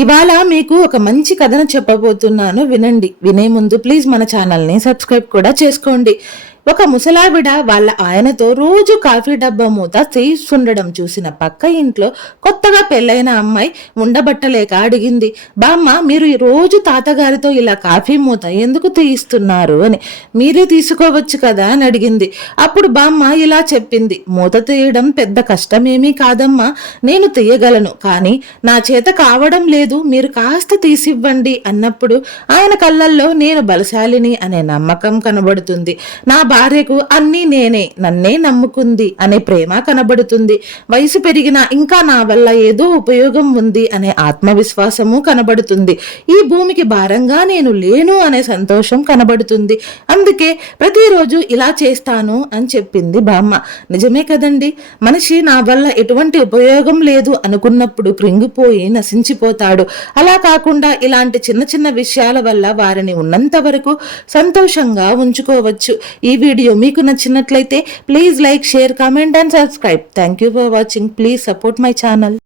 ఇవాళ మీకు ఒక మంచి కథను చెప్పబోతున్నాను. వినండి వినే ముందు ప్లీజ్ మన ఛానల్ని సబ్స్క్రైబ్ కూడా చేసుకోండి. ఒక ముసలావిడ వాళ్ళ ఆయనతో రోజు కాఫీ డబ్బా మూత తీస్తుండడం చూసిన పక్క ఇంట్లో కొత్తగా పెళ్ళైన అమ్మాయి ఉండబట్టలేక అడిగింది బామ్మ మీరు రోజు తాతగారితో ఇలా కాఫీ మూత ఎందుకు తీయిస్తున్నారు? అని. మీరే తీసుకోవచ్చు కదా? అని అడిగింది. అప్పుడు బామ్మ ఇలా చెప్పింది మూత తీయడం పెద్ద కష్టమేమీ కాదమ్మా నేను తీయగలను కానీ నా చేత కావడం లేదు మీరు కాస్త తీసివ్వండి అన్నప్పుడు ఆయన కళ్ళల్లో నేను బలశాలిని అనే నమ్మకం కనబడుతుంది. నా భార్యకు అన్నీ నేనే నన్నే నమ్ముకుంది అనే ప్రేమ కనబడుతుంది. వయసు పెరిగినా ఇంకా నా వల్ల ఏదో ఉపయోగం ఉంది అనే ఆత్మవిశ్వాసము కనబడుతుంది. ఈ భూమికి భారంగా నేను లేను అనే సంతోషం కనబడుతుంది. అందుకే ప్రతిరోజు ఇలా చేస్తాను అని చెప్పింది బామ్మ. నిజమే కదండి? మనిషి నా వల్ల ఎటువంటి ఉపయోగం లేదు అనుకున్నప్పుడు కృంగిపోయి నశించిపోతాడు. అలా కాకుండా ఇలాంటి చిన్న చిన్న విషయాల వల్ల వారిని ఉన్నంత వరకు సంతోషంగా ఉంచుకోవచ్చు. ఈ వీడియో మీకు నచ్చినట్లయితే please like share comment and subscribe. Thank you for watching please support my channel